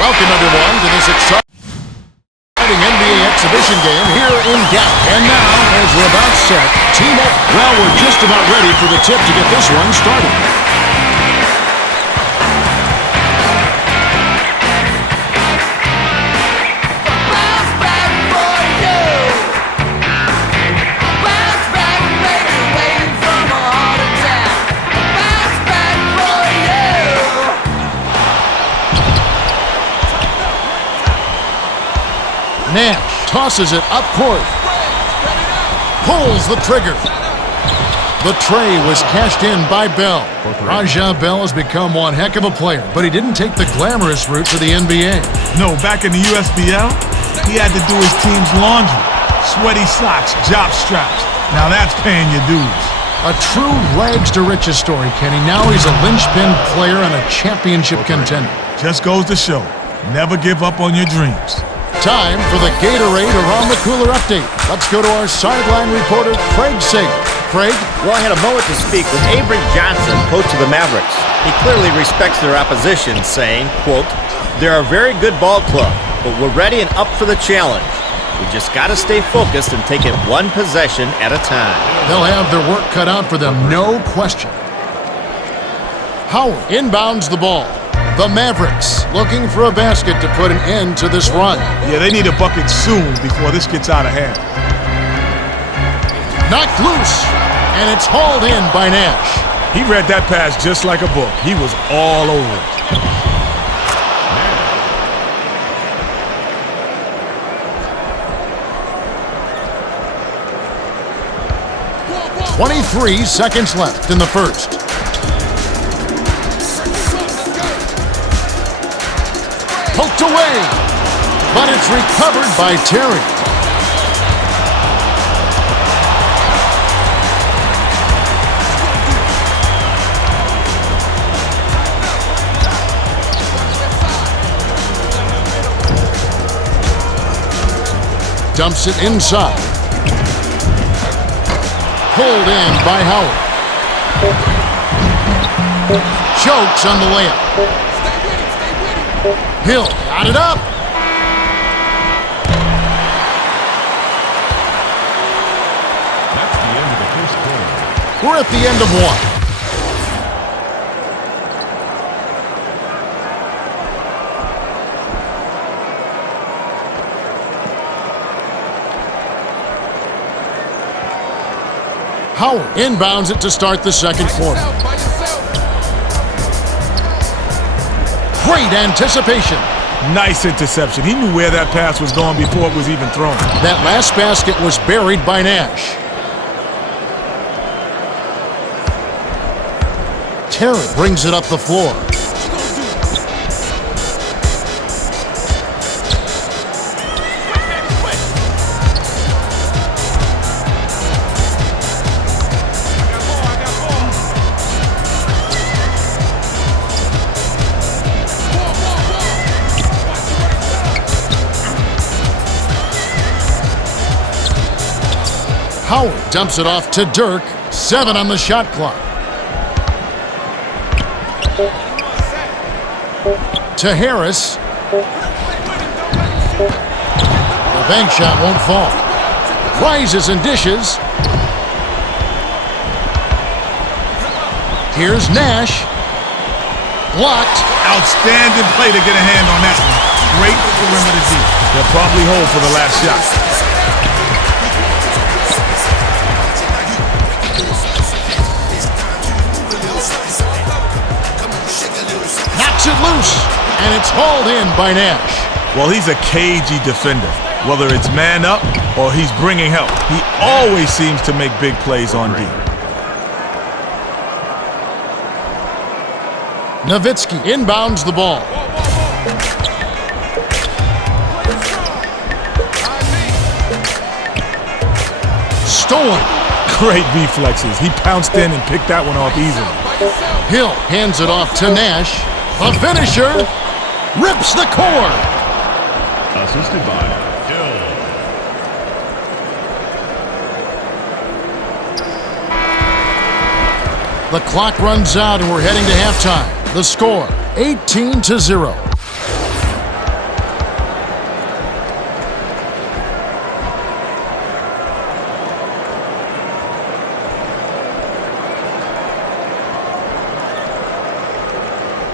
Welcome, everyone, to this exciting NBA exhibition game here in Dallas. And now, as we're about set, team up. Well, we're just about ready for the tip to get this one started. Nash tosses it up court. Pulls the trigger. The tray was cashed in by Bell. Raja Bell has become one heck of a player, but he didn't take the glamorous route to the NBA. No, back in the USBL, he had to do his team's laundry. Sweaty socks, job straps. Now that's paying your dues. A true rags-to-riches story, Kenny. Now he's a linchpin player and a championship contender. Just goes to show, never give up on your dreams. Time for the Gatorade Around the Cooler update. Let's go to our sideline reporter, Craig Sager. Craig? Well, I had a moment to speak with Avery Johnson, coach of the Mavericks. He clearly respects their opposition, saying, quote, "They're a very good ball club, but we're ready and up for the challenge. We just got to stay focused and take it one possession at a time." They'll have their work cut out for them, no question. Howard inbounds the ball. The Mavericks looking for a basket to put an end to this run. Yeah, they need a bucket soon before this gets out of hand. Knocked loose, and it's hauled in by Nash. He read that pass just like a book. He was all over it. 23 seconds left in the first. Poked away, but it's recovered by Terry. Dumps it inside. Pulled in by Howard. Chokes on the layup. Hill got it up. That's the end of the first quarter. We're at the end of one. Howard inbounds it to start the second quarter. Great anticipation. Nice interception. He knew where that pass was going before it was even thrown. That last basket was buried by Nash. Terry brings it up the floor. Howard dumps it off to Dirk. 7 on the shot clock. To Harris. The bank shot won't fall. Rises and dishes. Here's Nash. Blocked. Outstanding play to get a hand on that one. Great perimeter deep. They'll probably hold for the last shot. Knocks it loose, and it's hauled in by Nash. Well, he's a cagey defender. Whether it's man up or he's bringing help, he always seems to make big plays on D. Nowitzki inbounds the ball. Stolen. Great reflexes. He pounced in and picked that one off easily. Hill hands it off to Nash. The finisher rips the core. Assisted by Hill. The clock runs out and we're heading to halftime. The score, 18-0.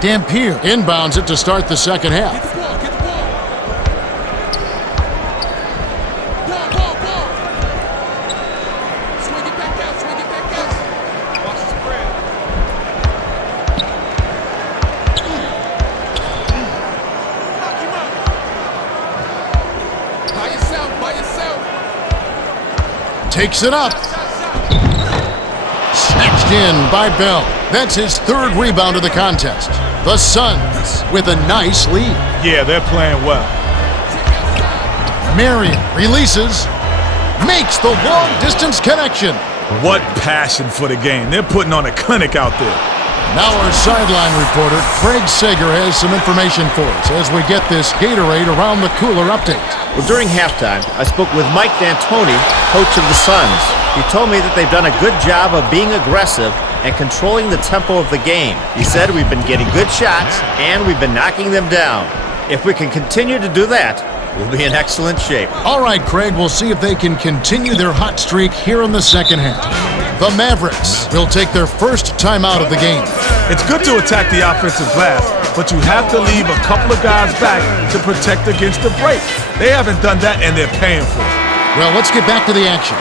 Dampier inbounds it to start the second half. Get the ball, get the ball. Ball. Swing it back out. Watch the spread. Knock him out. By yourself. Takes it up. Snatched in by Bell. That's his third rebound of the contest. The Suns with a nice lead. Yeah, they're playing well. Marion releases, makes the long-distance connection. What passion for the game. They're putting on a clinic out there. Now our sideline reporter, Craig Sager, has some information for us as we get this Gatorade Around the Cooler update. Well, during halftime, I spoke with Mike D'Antoni, coach of the Suns. He told me that they've done a good job of being aggressive and controlling the tempo of the game. He said we've been getting good shots and we've been knocking them down. If we can continue to do that, we'll be in excellent shape. All right, Craig, we'll see if they can continue their hot streak here in the second half. The Mavericks will take their first timeout of the game. It's good to attack the offensive glass, but you have to leave a couple of guys back to protect against the break. They haven't done that, and they're paying for it. Well, let's get back to the action.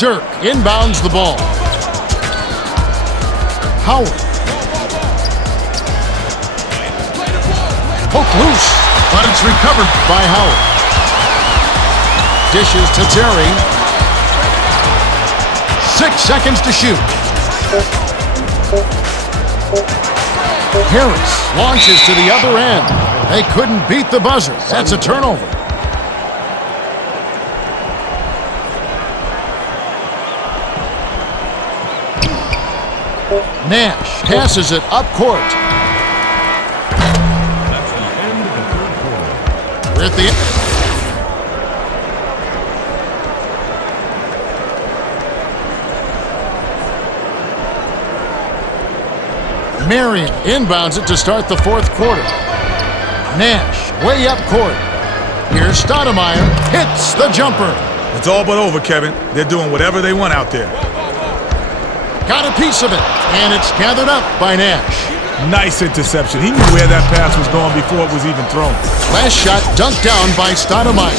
Dirk inbounds the ball. Howard. Poked loose, but it's recovered by Howard. Dishes to Terry. 6 seconds to shoot. Harris launches to the other end. They couldn't beat the buzzer. That's a turnover. Nash passes it up court. That's the end of the third quarter. We're at the Marion inbounds it to start the fourth quarter. Nash way up court. Here's Stoudemire. Hits the jumper. It's all but over, Kevin. They're doing whatever they want out there. Got a piece of it, and it's gathered up by Nash. Nice interception. He knew where that pass was going before it was even thrown. Last shot dunked down by Stoudemire.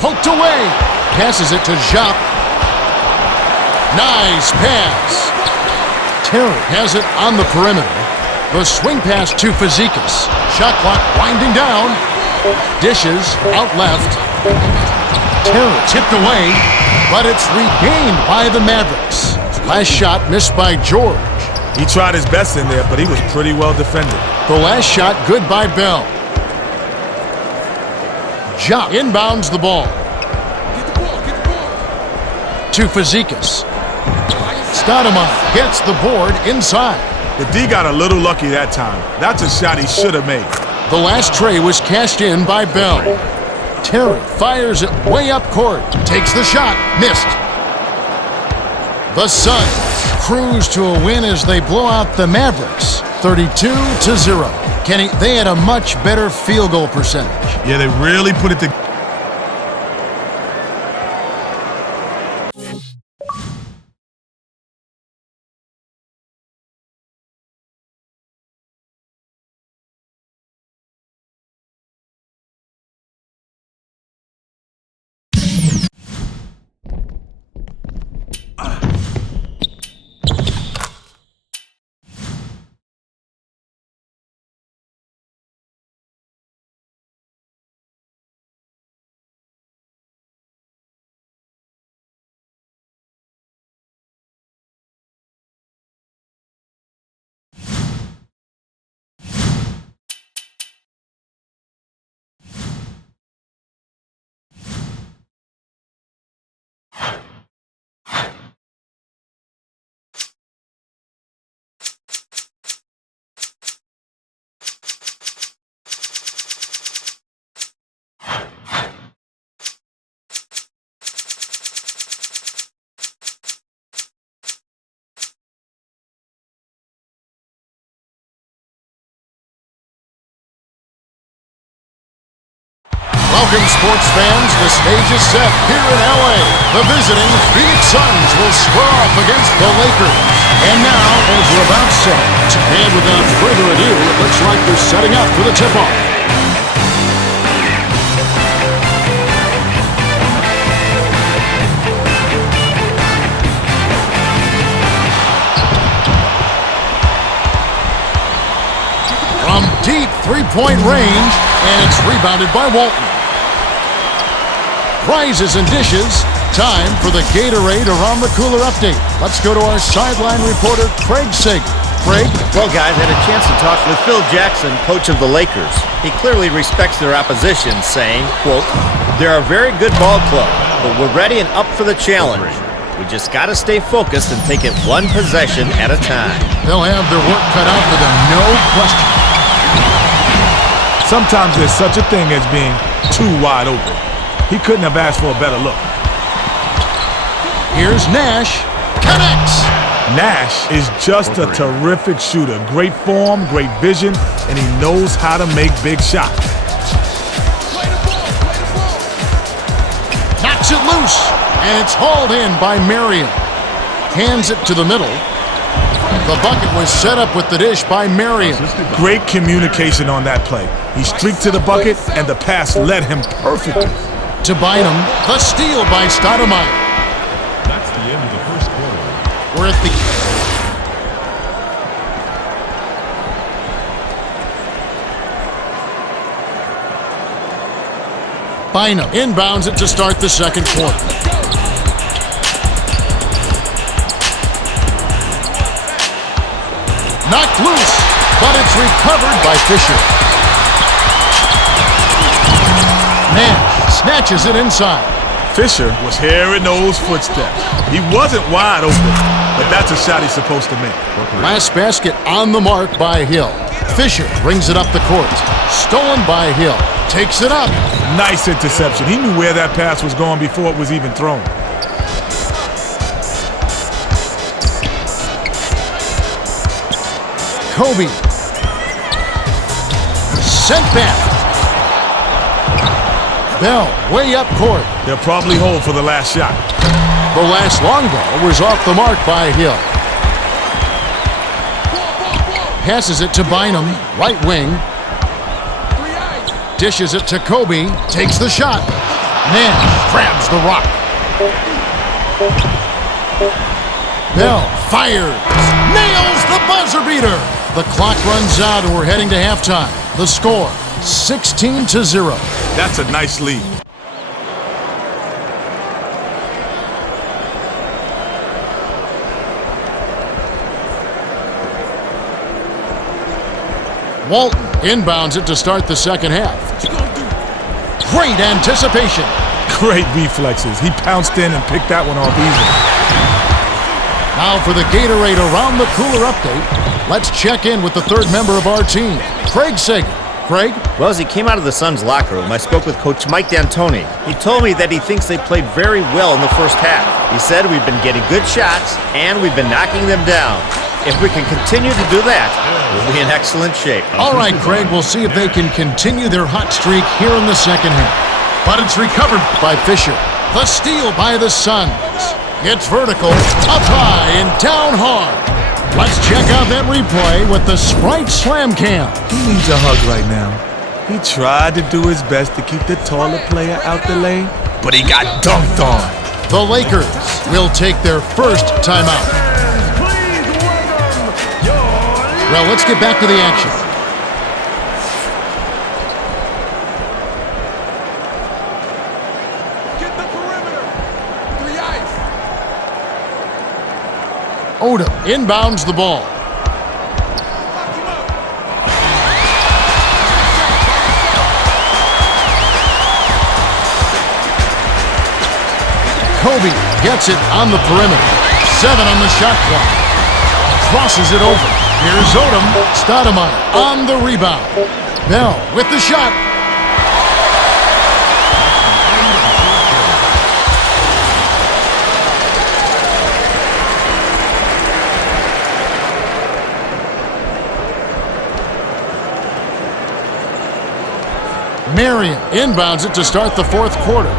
Poked away. Passes it to Jop. Nice pass. Terry has it on the perimeter. The swing pass to Fazekas. Shot clock winding down. Dishes out left. Terry tipped away, but it's regained by the Mavericks. Last shot missed by George. He tried his best in there, but he was pretty well defended. The last shot good by Bell. Jop inbounds the ball. Get the ball. To Fazekas. Stoudemire gets the board inside. The D got a little lucky that time. That's a shot he should have made. The last tray was cashed in by Bell. Terry fires it way up court. Takes the shot. Missed. The Suns cruise to a win as they blow out the Mavericks 32-0. Kenny, they had a much better field goal percentage. Yeah, they really put it together. Welcome, sports fans. The stage is set here in L.A. The visiting Phoenix Suns will square off against the Lakers. And now, as we're about set, and without further ado, it looks like they're setting up for the tip-off. From deep three-point range, and it's rebounded by Walton. Rises and dishes. Time for the Gatorade Around the Cooler update. Let's go to our sideline reporter, Craig Sager. Craig? Well, guys, I had a chance to talk with Phil Jackson, coach of the Lakers. He clearly respects their opposition, saying, quote, "They're a very good ball club, but we're ready and up for the challenge. We just got to stay focused and take it one possession at a time." They'll have their work cut out for them, no question. Sometimes there's such a thing as being too wide open. He couldn't have asked for a better look. Here's Nash. Connects. Nash is just a terrific shooter. Great form, great vision, and he knows how to make big shots. Play the ball. Play the ball. Knocks it loose. And it's hauled in by Marion. Hands it to the middle. The bucket was set up with the dish by Marion. Great communication on that play. He streaked to the bucket, and the pass led him perfectly. To Bynum. The steal by Stoudemire. That's the end of the first quarter. We're at the... Bynum inbounds it to start the second quarter. Knocked loose, but it's recovered by Fisher. Nash snatches it inside. Fisher was hearing those footsteps. He wasn't wide open, but that's a shot he's supposed to make. Last basket on the mark by Hill. Fisher brings it up the court. Stolen by Hill. Takes it up. Nice interception. He knew where that pass was going before it was even thrown. Kobe. Sent back. Bell way up court. They'll probably hold for the last shot. The last long ball was off the mark by Hill. Passes it to Bynum, right wing. Dishes it to Kobe, takes the shot. Nash grabs the rock. Bell fires, nails the buzzer beater. The clock runs out and we're heading to halftime. The score, 16-0. That's a nice lead. Walton inbounds it to start the second half. Great anticipation. Great reflexes. He pounced in and picked that one off easy. Now for the Gatorade Around the Cooler update. Let's check in with the third member of our team, Craig Sager. Craig? Well, as he came out of the Suns' locker room, I spoke with Coach Mike D'Antoni. He told me that he thinks they played very well in the first half. He said we've been getting good shots, and we've been knocking them down. If we can continue to do that, we'll be in excellent shape. All right, Craig, we'll see if they can continue their hot streak here in the second half. But it's recovered by Fisher. The steal by the Suns. It's vertical, up high and down hard. Let's check out that replay with the Sprite Slam Cam. He needs a hug right now. He tried to do his best to keep the taller player out the lane, but he got dunked on. The Lakers will take their first timeout. Well, let's get back to the action. Get the perimeter. 3 ice. Odom inbounds the ball. Lock him up. Kobe gets it on the perimeter. 7 on the shot clock. Crosses it over. Here's Odom. Stoudemire on the rebound. Bell with the shot. Marion Inbounds it to start the fourth quarter.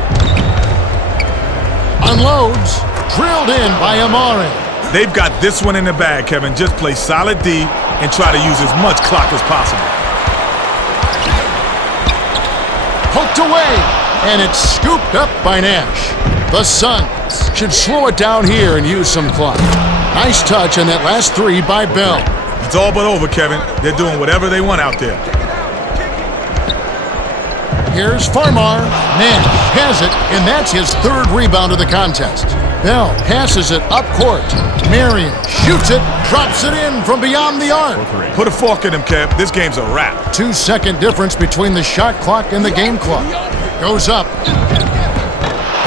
Unloads. Drilled in by Amare. They've got this one in the bag, Kevin. Just play solid D and try to use as much clock as possible. Poked away, and it's scooped up by Nash. The Suns should slow it down here and use some clock. Nice touch on that last three by Bell. It's all but over, Kevin. They're doing whatever they want out there. Here's Farmar. Nash has it, and that's his third rebound of the contest. Bell passes it up court. Marion shoots it, drops it in from beyond the arc. Put a fork in him, Kev. This game's a wrap. 2-second difference between the shot clock and the game clock. Goes up.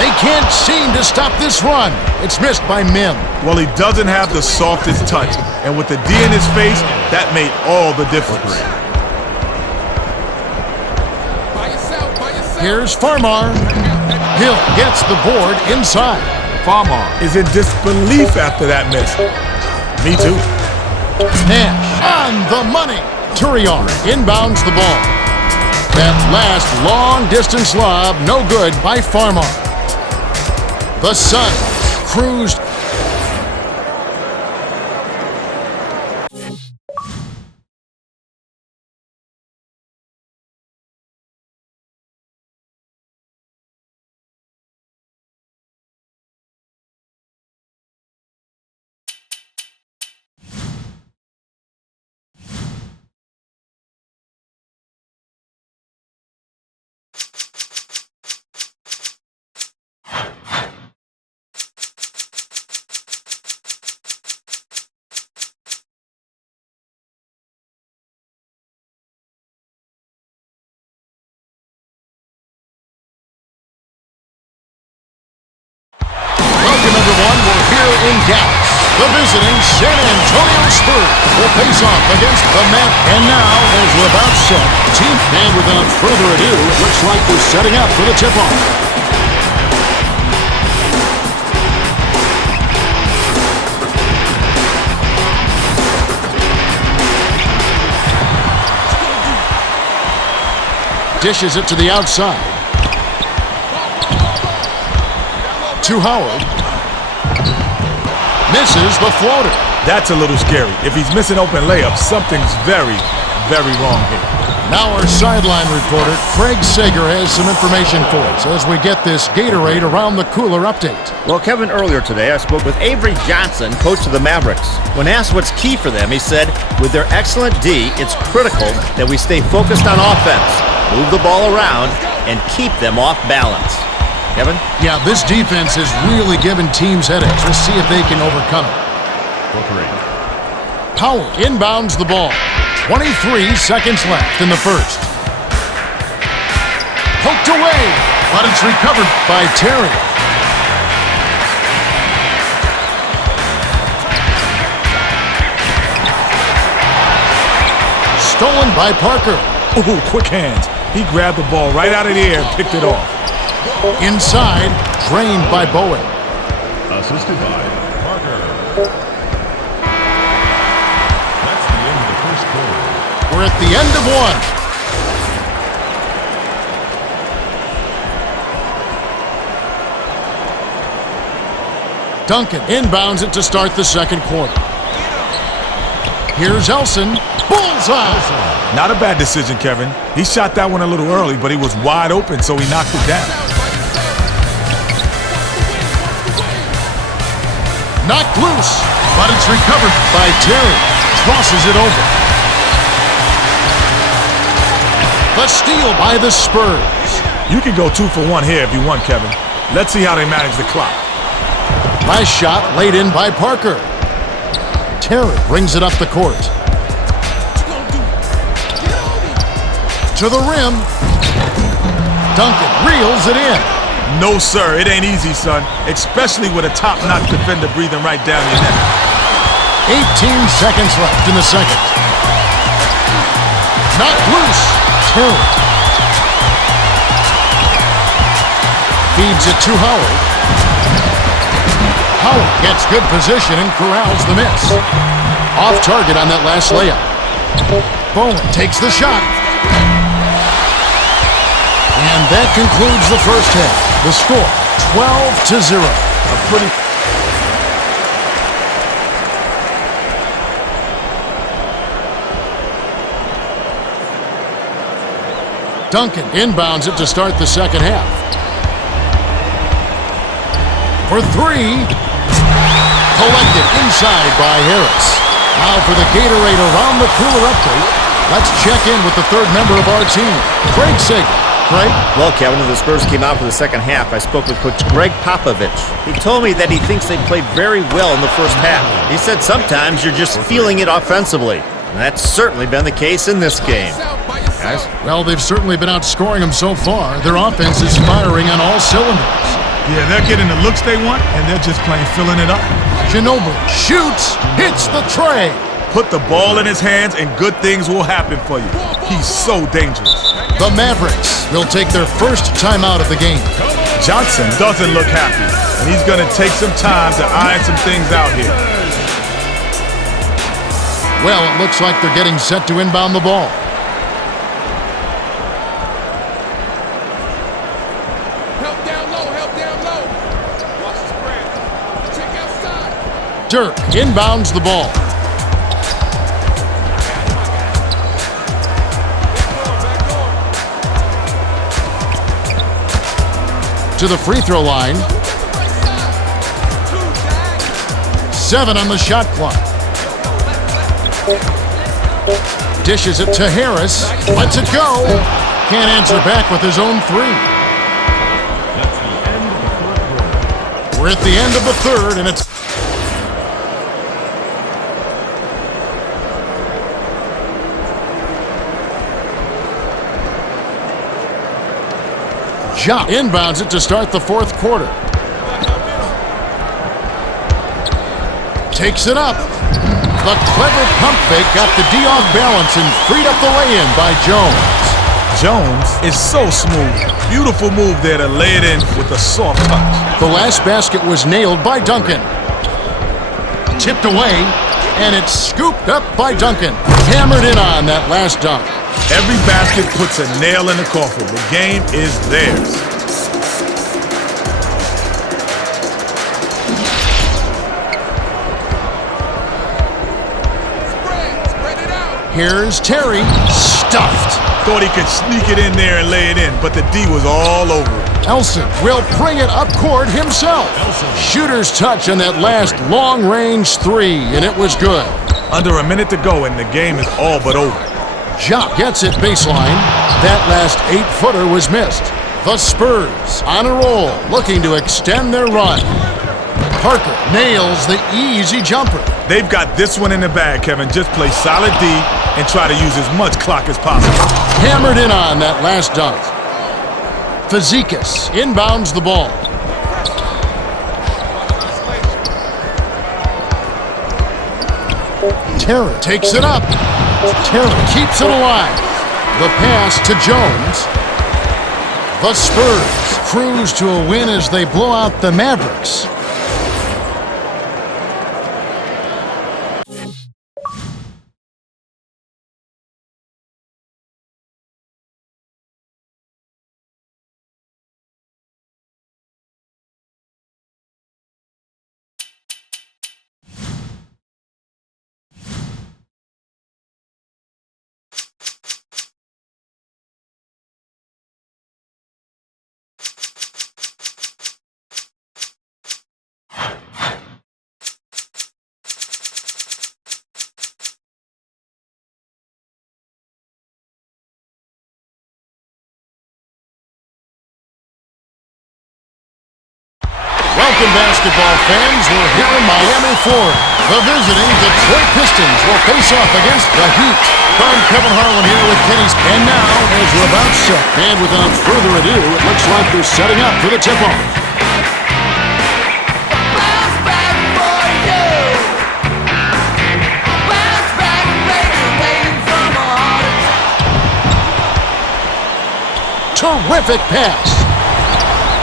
They can't seem to stop this run. It's missed by Mim. Well, he doesn't have the softest touch, and with the D in his face, that made all the difference. Here's Farmar. Hill gets the board inside. Farmar is in disbelief after that miss. Me too. Nash on the money. Turion inbounds the ball. That last long-distance lob, no good by Farmar. The Suns cruised. Welcome, everyone. We're here in Dallas. The visiting San Antonio Spurs will face off against the Met. And now, as we're about set, team, and without further ado, it looks like we're setting up for the tip-off. Dishes it to the outside. To Howard. Misses the floater. That's a little scary. If he's missing open layups, something's very, very wrong here. Now our sideline reporter, Craig Sager, has some information for us as we get this Gatorade Around the Cooler update. Well, Kevin, earlier today I spoke with Avery Johnson, coach of the Mavericks. When asked what's key for them, he said, with their excellent D, it's critical that we stay focused on offense, move the ball around, and keep them off balance. Kevin? Yeah, this defense is really giving teams headaches. Let's see if they can overcome it. Powell inbounds the ball. 23 seconds left in the first. Poked away, but it's recovered by Terry. Stolen by Parker. Ooh, quick hands. He grabbed the ball right out of the air and picked it off. Inside, drained by Bowen. Assisted by Parker. That's the end of the first quarter. We're at the end of one. Duncan inbounds it to start the second quarter. Here's Elson. Bullseye! Not a bad decision, Kevin. He shot that one a little early, but he was wide open, so he knocked it down. Knocked loose, but it's recovered by Terry. Crosses it over. The steal by the Spurs. You can go 2 for 1 here if you want, Kevin. Let's see how they manage the clock. Nice shot laid in by Parker. Terry brings it up the court. To the rim. Duncan reels it in. No, sir. It ain't easy, son. Especially with a top-notch defender breathing right down your neck. 18 seconds left in the second. Knocked loose. Terry. Feeds it to Howard. Howard gets good position and corrals the miss. Off target on that last layup. Bowen takes the shot. And that concludes the first half. The score, 12-0. A pretty... Duncan inbounds it to start the second half. For three. Collected inside by Harris. Now for the Gatorade Around the Cooler update. Let's check in with the third member of our team, Greg Sager. Greg? Well, Kevin, when the Spurs came out for the second half, I spoke with Coach Greg Popovich. He told me that he thinks they played very well in the first half. He said sometimes you're just feeling it offensively. And that's certainly been the case in this game. Guys? Well, they've certainly been outscoring them so far. Their offense is firing on all cylinders. Yeah, they're getting the looks they want, and they're just plain filling it up. Ginobili shoots, hits the tray. Put the ball in his hands, and good things will happen for you. He's so dangerous. The Mavericks will take their first timeout of the game. Johnson doesn't look happy, and he's going to take some time to iron some things out here. Well, it looks like they're getting set to inbound the ball. Help down low, help down low. Watch the spread. Check outside. Dirk inbounds the ball. To the free throw line. 7 on the shot clock. Dishes it to Harris. Lets it go. Can't answer back with his own three. We're at the end of the third, and it's... Ja inbounds it to start the fourth quarter. Takes it up. The clever pump fake got the D off balance and freed up the lay-in by Jones. Jones is so smooth. Beautiful move there to lay it in with a soft touch. The last basket was nailed by Duncan. Tipped away, and it's scooped up by Duncan. Hammered in on that last dunk. Every basket puts a nail in the coffin. The game is theirs. Spread it out. Here's Terry, stuffed. Thought he could sneak it in there and lay it in, but the D was all over it. Elson will bring it up court himself. Shooter's touch on that last long-range three, and it was good. Under a minute to go, and the game is all but over. Ja gets it baseline. That last 8-footer was missed. The Spurs on a roll, looking to extend their run. Parker nails the easy jumper. They've got this one in the bag, Kevin. Just play solid D and try to use as much clock as possible. Hammered in on that last dunk. Fazekas inbounds the ball. Terry takes it up. Terry keeps it alive. The pass to Jones. The Spurs cruise to a win as they blow out the Mavericks. Welcome, basketball fans. We're here in Miami, Florida. The visiting Detroit Pistons will face off against the Heat. I'm Kevin Harlan here with Kenny's. And now, as we're about set, and without further ado, it looks like they're setting up for the tip-off. Terrific pass.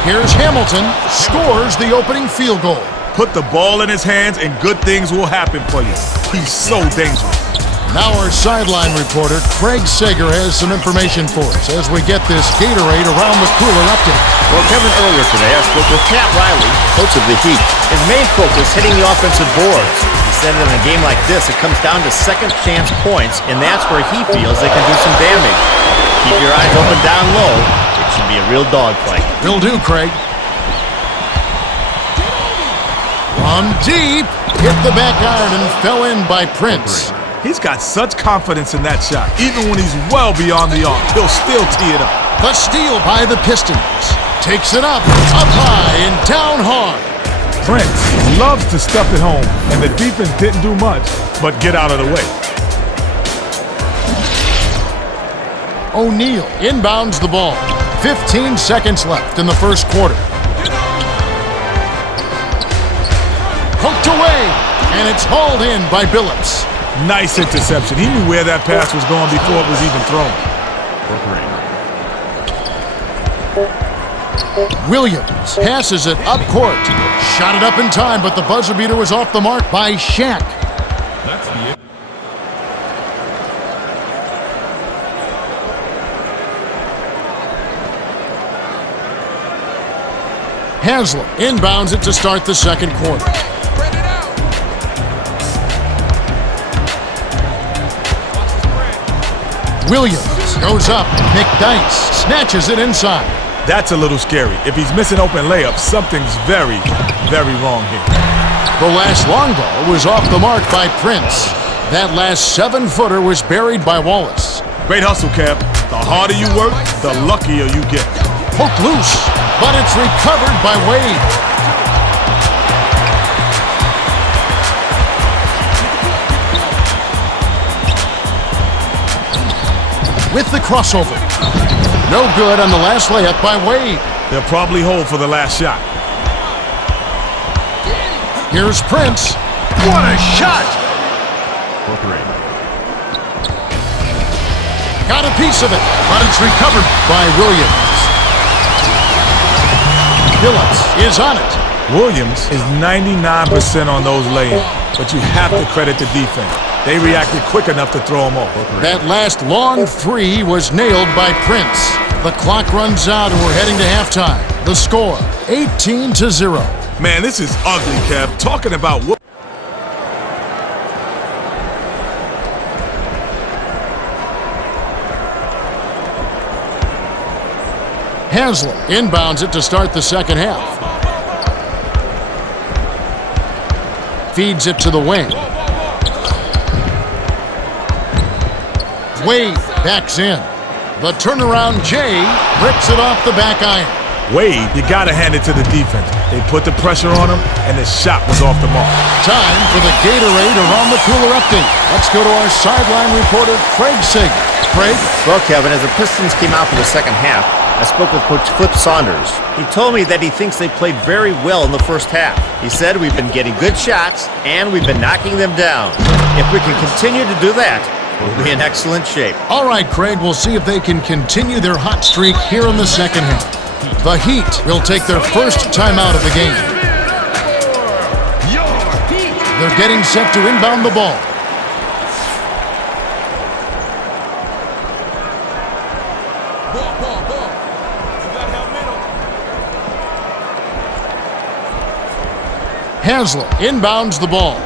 Here's Hamilton, scores the opening field goal. Put the ball in his hands and good things will happen for you. He's so dangerous. Now our sideline reporter, Craig Sager, has some information for us as we get this Gatorade Around the Cooler update. Well, Kevin, earlier today I spoke with Pat Riley, coach of the Heat. His main focus hitting the offensive boards. He said that in a game like this, it comes down to second chance points, and that's where he feels they can do some damage. Keep your eyes open down low. It should be a real dogfight. Will do, Craig. From deep, hit the back iron and fell in by Prince. He's got such confidence in that shot. Even when he's well beyond the arc, he'll still tee it up. The steal by the Pistons. Takes it up high and down hard. Prince loves to stuff it home, and the defense didn't do much but get out of the way. O'Neal inbounds the ball. 15 seconds left in the first quarter. Poked away, and it's hauled in by Billups. Nice interception. He knew where that pass was going before it was even thrown. Williams passes it up court. Shot it up in time, but the buzzer beater was off the mark by Shaq. That's the end. Haslam inbounds it to start the second quarter. Williams goes up. McDyess snatches it inside. That's a little scary. If he's missing open layups, something's very, very wrong here. The last long ball was off the mark by Prince. That last 7-footer was buried by Wallace. Great hustle, Kev. The harder you work, the luckier you get. Poked loose, but it's recovered by Wade. With the crossover. No good on the last layup by Wade. They'll probably hold for the last shot. Here's Prince. What a shot! Got a piece of it, but it's recovered by Williams. Billups is on it. Williams is 99% on those lay-ins, but you have to credit the defense. They reacted quick enough to throw him off. That last long three was nailed by Prince. The clock runs out and we're heading to halftime. The score, 18-0. Man, this is ugly, Kev. Talking about what? Haslam inbounds it to start the second half. Feeds it to the wing. Wade backs in. The turnaround Jay rips it off the back iron. Wade, you gotta hand it to the defense. They put the pressure on him, and the shot was off the mark. Time for the Gatorade Around the Cooler update. Let's go to our sideline reporter, Craig Sager. Craig? Well, Kevin, as the Pistons came out for the second half, I spoke with Coach Flip Saunders. He told me that he thinks they played very well in the first half. He said we've been getting good shots, and we've been knocking them down. If we can continue to do that, we'll be in excellent shape. All right, Craig, we'll see if they can continue their hot streak here in the second half. The Heat will take their first timeout of the game. They're getting set to inbound the ball. Haslam inbounds the ball.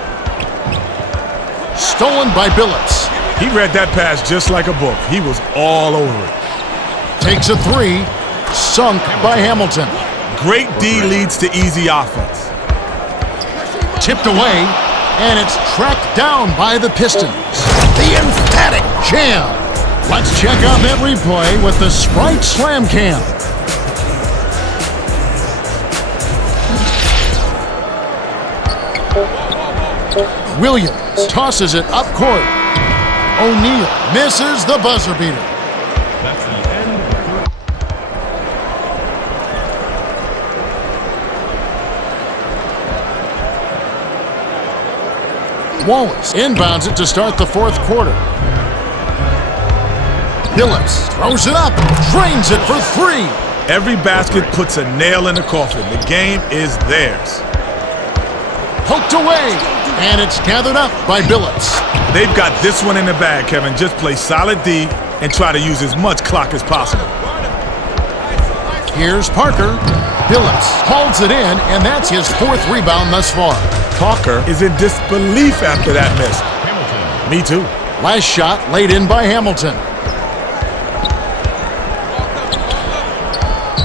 Stolen by Billups. He read that pass just like a book. He was all over it. Takes a three. Sunk by Hamilton. Great D leads to easy offense. Tipped away, and it's tracked down by the Pistons. The emphatic jam. Let's check out that replay with the Sprite Slam Cam. Williams tosses it up court. O'Neal misses the buzzer beater. That's the end of the first. Wallace inbounds it to start the fourth quarter. Billups throws it up, drains it for three. Every basket puts a nail in the coffin. The game is theirs. Poked away, And it's gathered up by Billets. They've got this one in the bag, Kevin. Just play solid D and try to use as much clock as possible. Here's Parker. Billets holds it in, and that's his 4th rebound thus far. Parker is in disbelief after that miss. Me too. Last shot laid in by Hamilton.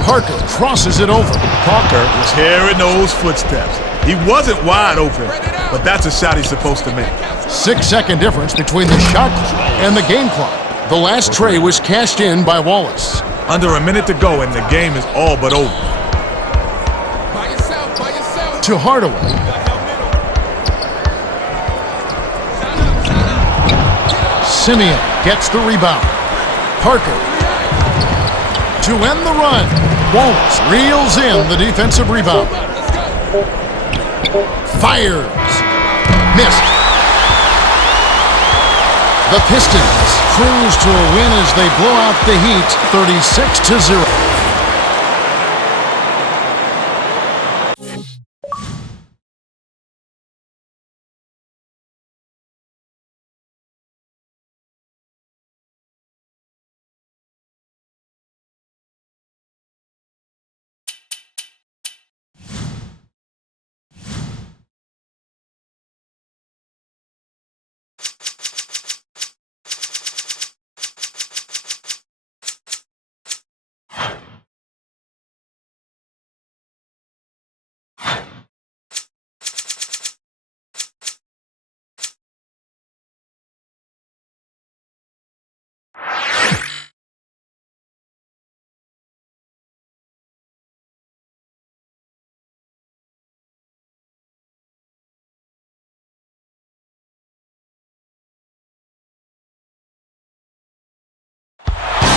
Parker crosses it over. Parker was hearing those footsteps. He wasn't wide open, but that's a shot he's supposed to make. 6-second difference between the shot clock and the game clock. The last tray was cashed in by Wallace. Under a minute to go, and the game is all but over. By yourself. To Hardaway. Simeon gets the rebound. Parker. To end the run. Wallace reels in the defensive rebound. Fires. Missed. The Pistons cruise to a win as they blow out the Heat 36-0.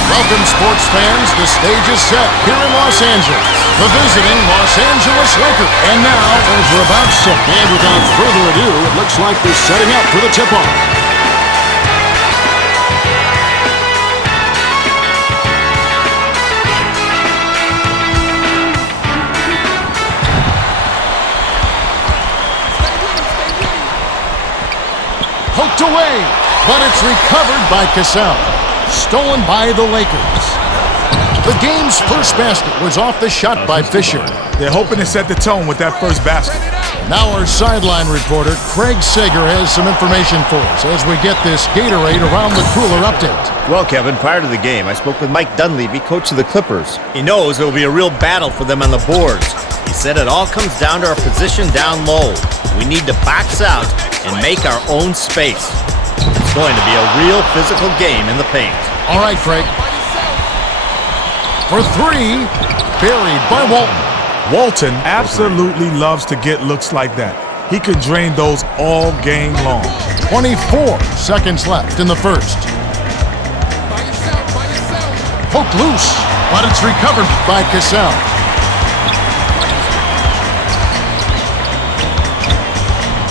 Welcome, sports fans. The stage is set here in Los Angeles. The visiting Los Angeles Lakers. And now, as we're about set, and without further ado, it looks like they're setting up for the tip-off. Poked away, but it's recovered by Cassell. Stolen by the Lakers. The game's first basket was off the shot by Fisher. They're hoping to set the tone with that first basket. Now our sideline reporter, Craig Sager, has some information for us as we get this Gatorade Around the Cooler update. Well, Kevin, prior to the game, I spoke with Mike Dunleavy, coach of the Clippers. He knows it will be a real battle for them on the boards. He said it all comes down to our position down low. We need to box out and make our own space. It's going to be a real physical game in the paint. All right, Craig. For 3, buried by Walton. Walton absolutely loves to get looks like that. He can drain those all game long. 24 seconds left in the first. Poked loose, but it's recovered by Cassell.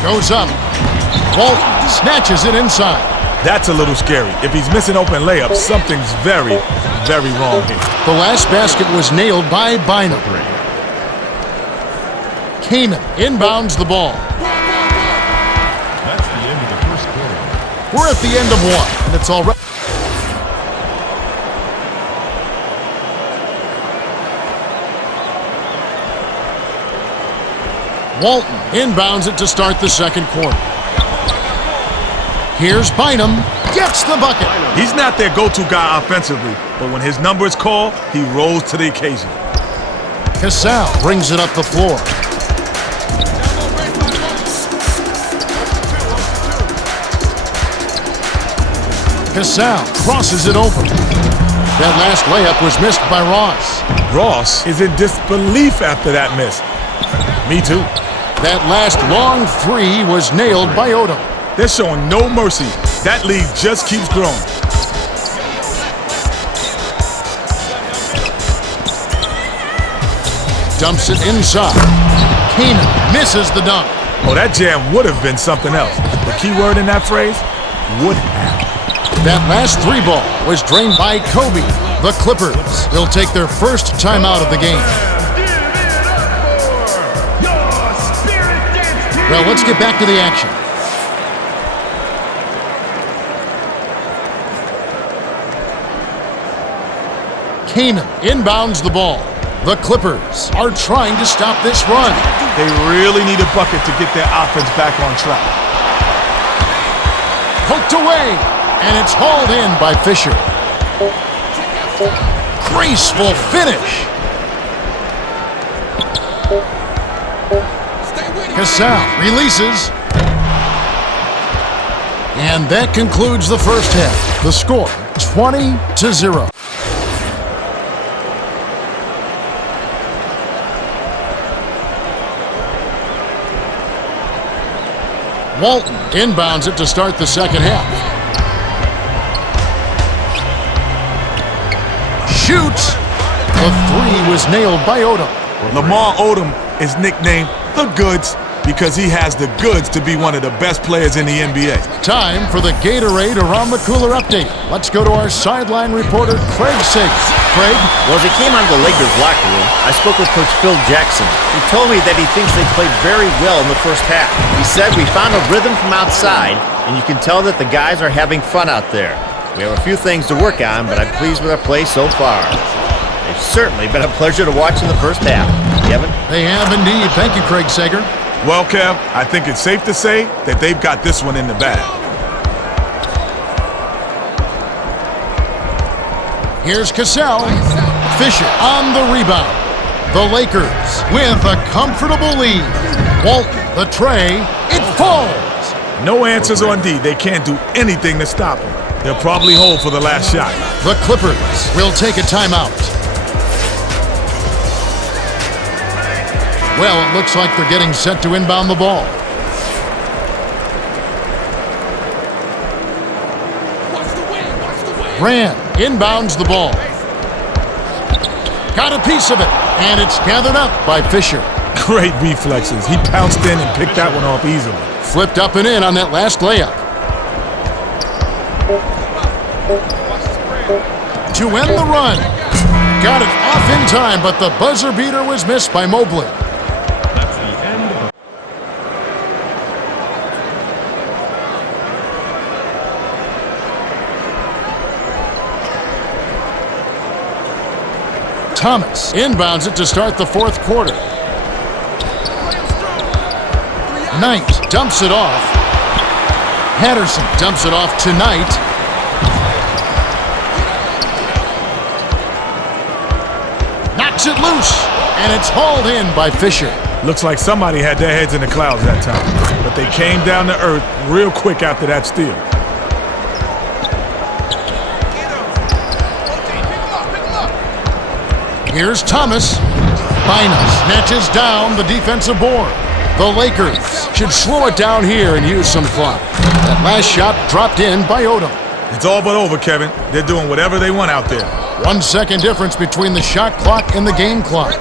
Goes up. Walton snatches it inside. That's a little scary. If he's missing open layups, something's very, very wrong here. The last basket was nailed by Bynum. Kaman inbounds the ball. That's the end of the first quarter. We're at the end of one, and it's all right. Walton inbounds it to start the second quarter. Here's Bynum, gets the bucket. He's not their go-to guy offensively, but when his number is called, he rolls to the occasion. Cassell brings it up the floor. Cassell crosses it over. That last layup was missed by Ross. Ross is in disbelief after that miss. Me too. That last long 3 was nailed by Odom. They're showing no mercy. That lead just keeps growing. Dumps it inside. Kaman misses the dunk. Oh, that jam would have been something else. The key word in that phrase, would have. That last 3 ball was drained by Kobe. The Clippers will take their first timeout of the game. Well, let's get back to the action. Kamen inbounds the ball. The Clippers are trying to stop this run. They really need a bucket to get their offense back on track. Poked away, and it's hauled in by Fisher. Graceful finish. Casal releases. And that concludes the first half. The score, 20-0. Walton inbounds it to start the second half. Shoots. The three was nailed by Odom. Lamar Odom is nicknamed The Goods because he has the goods to be one of the best players in the NBA. Time for the Gatorade Around the Cooler update. Let's go to our sideline reporter, Craig Sager. Craig? Well, as he came out of the Lakers locker room, I spoke with Coach Phil Jackson. He told me that he thinks they played very well in the first half. He said we found a rhythm from outside, and you can tell that the guys are having fun out there. We have a few things to work on, but I'm pleased with our play so far. They've certainly been a pleasure to watch in the first half. Kevin? They have indeed. Thank you, Craig Sager. Well, Kev, I think it's safe to say that they've got this one in the bag. Here's Cassell. Fisher on the rebound. The Lakers with a comfortable lead. Walton, the tray, it falls. No answers on D. They can't do anything to stop them. They'll probably hold for the last shot. The Clippers will take a timeout. Well, it looks like they're getting set to inbound the ball. Rand inbounds the ball. Got a piece of it, and it's gathered up by Fisher. Great reflexes. He pounced in and picked that one off easily. Flipped up and in on that last layup. To end the run. Got it off in time, but the buzzer beater was missed by Mobley. Thomas inbounds it to start the fourth quarter. Knight dumps it off. Patterson dumps it off to Knight. Knocks it loose, and it's hauled in by Fisher. Looks like somebody had their heads in the clouds that time, but they came down to earth real quick after that steal. Here's Thomas. Bynum snatches down the defensive board. The Lakers should slow it down here and use some clock. That last shot dropped in by Odom. It's all but over, Kevin. They're doing whatever they want out there. 1 second difference between the shot clock and the game clock.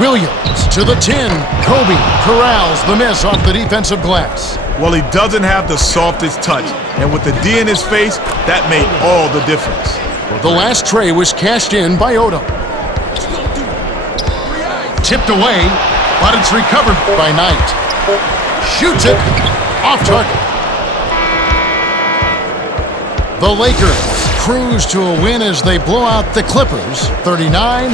Williams to the 10. Kobe corrals the miss off the defensive glass. Well, he doesn't have the softest touch, and with the D in his face, that made all the difference. The last tray was cashed in by Odom. Tipped away, but it's recovered by Knight. Shoots it off target. The Lakers cruise to a win as they blow out the Clippers, 39.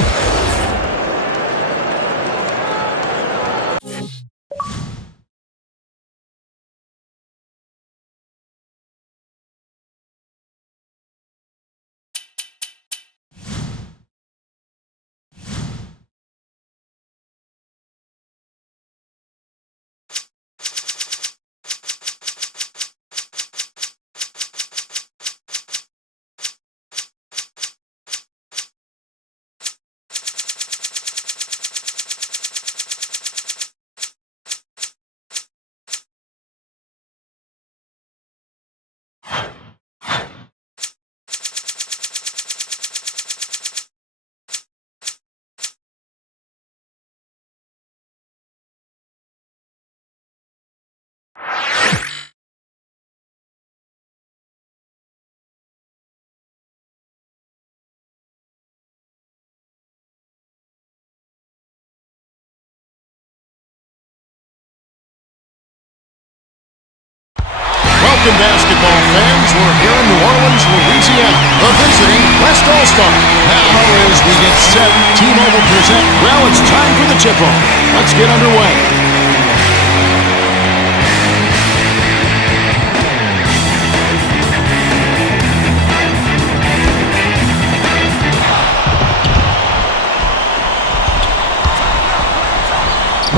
Welcome, basketball fans. We're here in New Orleans, Louisiana, the visiting West All-Star. Now, as we get set, T-Mobile present, well, it's time for the tip-off. Let's get underway.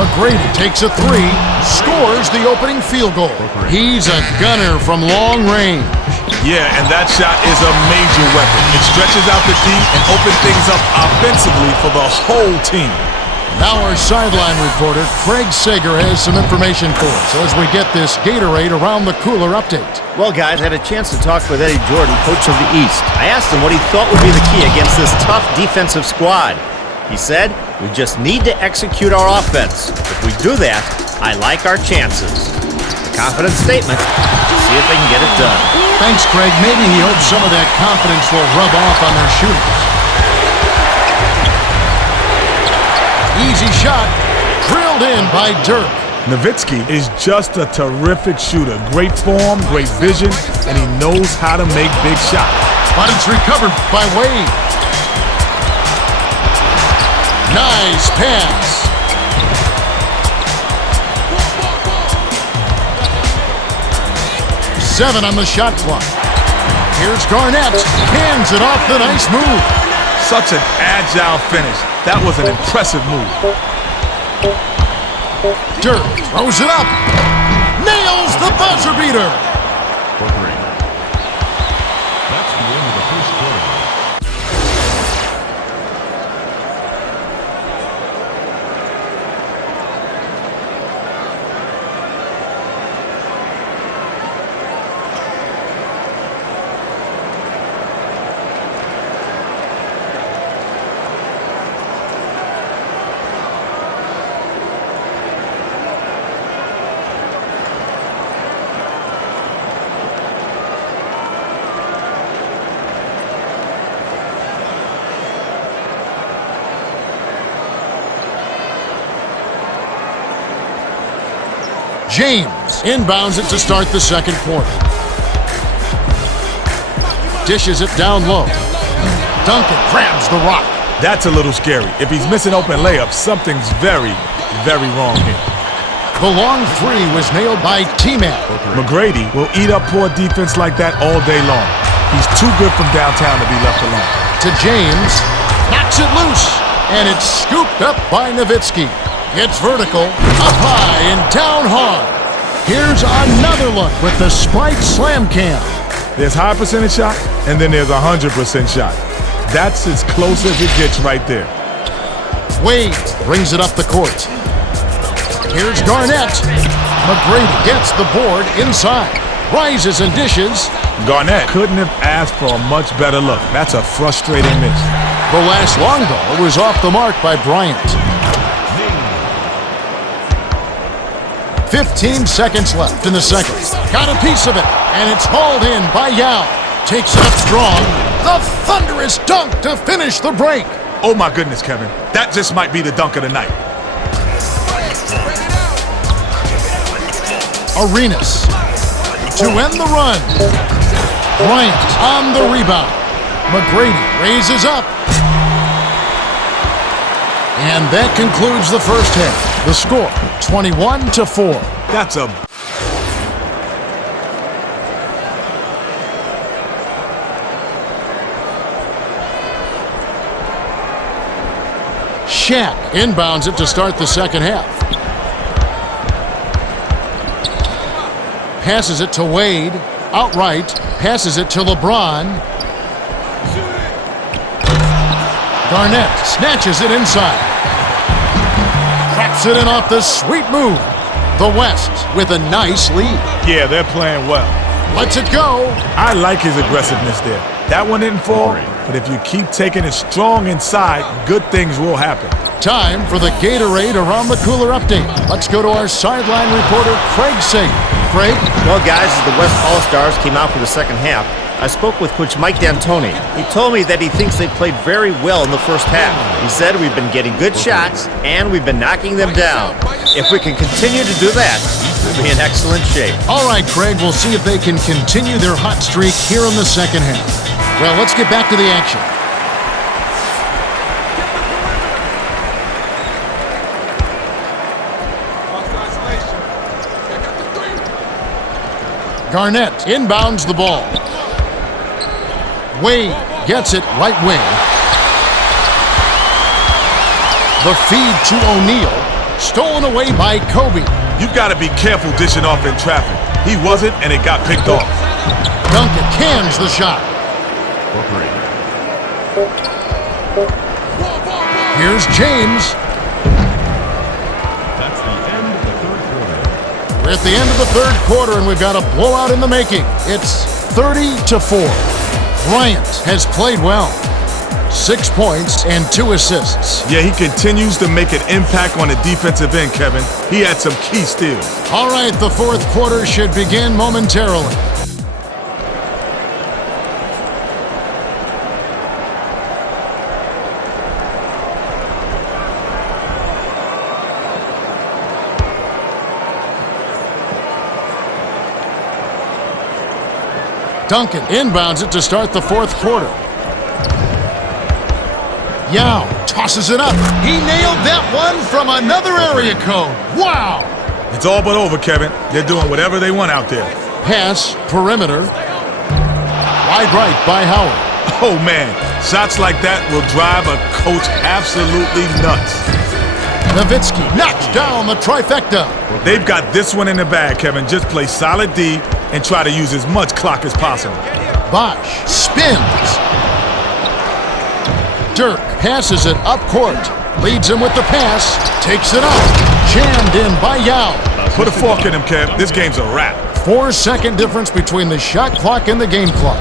McGrady takes a three, scores the opening field goal. He's a gunner from long range. Yeah, and that shot is a major weapon. It stretches out the D and opens things up offensively for the whole team. Now our sideline reporter, Craig Sager, has some information for us as we get this Gatorade Around the Cooler update. Well, guys, I had a chance to talk with Eddie Jordan, coach of the East. I asked him what he thought would be the key against this tough defensive squad. He said, we just need to execute our offense. If we do that, I like our chances. A confident statement. See if they can get it done. Thanks, Craig. Maybe he hopes some of that confidence will rub off on their shooters. Easy shot. Drilled in by Dirk. Nowitzki is just a terrific shooter. Great form, great vision, and he knows how to make big shots. But it's recovered by Wade. Nice pass. Seven on the shot clock. Here's Garnett. Hands it off the nice move. Such an agile finish. That was an impressive move. Dirk throws it up. Nails the buzzer beater. For three. That's the end of the first quarter. James inbounds it to start the second quarter. Dishes it down low. Duncan grabs the rock. That's a little scary. If he's missing open layups, something's very, very wrong here. The long three was nailed by T-Man. McGrady will eat up poor defense like that all day long. He's too good from downtown to be left alone. To James, knocks it loose, and it's scooped up by Nowitzki. It's vertical, up high and down hard. Here's another look with the spike slam cam. There's high percentage shot, and then there's 100% shot. That's as close as it gets right there. Wade brings it up the court. Here's Garnett. McGrady gets the board inside. Rises and dishes. Garnett couldn't have asked for a much better look. That's a frustrating miss. The last long ball was off the mark by Bryant. 15 seconds left in the second. Got a piece of it, and it's hauled in by Yao. Takes it up strong. The thunderous dunk to finish the break. Oh my goodness, Kevin. That just might be the dunk of the night. Arenas to end the run. Bryant on the rebound. McGrady raises up. And that concludes the first half. The score, 21-4. That's a... Shaq inbounds it to start the second half. Passes it to Wade. Outright. Passes it to LeBron. Garnett snatches it inside. Cracks it in off the sweet move. The West with a nice lead. Yeah, they're playing well. Lets it go. I like his aggressiveness there. That one didn't fall, but if you keep taking it strong inside, good things will happen. Time for the Gatorade Around the Cooler update. Let's go to our sideline reporter, Craig Sager. Craig? Well, guys, as the West All-Stars came out for the second half, I spoke with Coach Mike D'Antoni. He told me that he thinks they played very well in the first half. He said we've been getting good shots, and we've been knocking them down. If we can continue to do that, will be in excellent shape. All right, Craig, we'll see if they can continue their hot streak here in the second half. Well, let's get back to the action. Garnett inbounds the ball. Wade gets it right wing. The feed to O'Neal, stolen away by Kobe. You've got to be careful dishing off in traffic. He wasn't, and it got picked off. Duncan cans the shot. For three. Here's James. That's the end of the third quarter. We're at the end of the third quarter, and we've got a blowout in the making. It's 30-4. Bryant has played well. 6 points and 2 assists. Yeah, he continues to make an impact on the defensive end, Kevin. He had some key steals. All right, the fourth quarter should begin momentarily. Duncan inbounds it to start the fourth quarter. Yao tosses it up. He nailed that one from another area code. Wow! It's all but over, Kevin. They're doing whatever they want out there. Pass, perimeter. Wide right by Howard. Oh, man. Shots like that will drive a coach absolutely nuts. Nowitzki knocks down the trifecta. They've got this one in the bag, Kevin. Just play solid D and try to use as much clock as possible. Bosch spins. Dirk passes it up court. Leads him with the pass. Takes it up. Jammed in by Yao. Put a fork in him, Kev. This game's a wrap. 4-second difference between the shot clock and the game clock.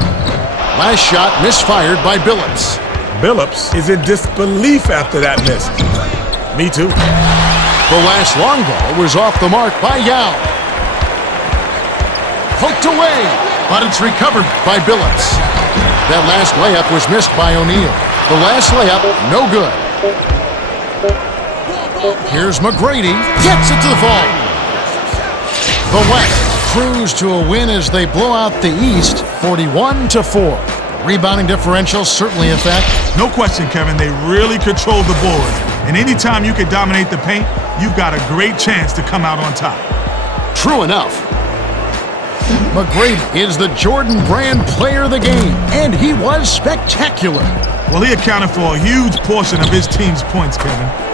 Last shot misfired by Billups. Billups is in disbelief after that miss. Me too. The last long ball was off the mark by Yao. Poked away, but it's recovered by Billups. That last layup was missed by O'Neal. The last layup, no good. Here's McGrady, gets it to the ball. The West cruise to a win as they blow out the East, 41-4. Rebounding differential certainly a fact. No question, Kevin. They really control the boards. And anytime you can dominate the paint, you've got a great chance to come out on top. True enough. McGrady is the Jordan Brand player of the game, and he was spectacular. Well, he accounted for a huge portion of his team's points, Kevin.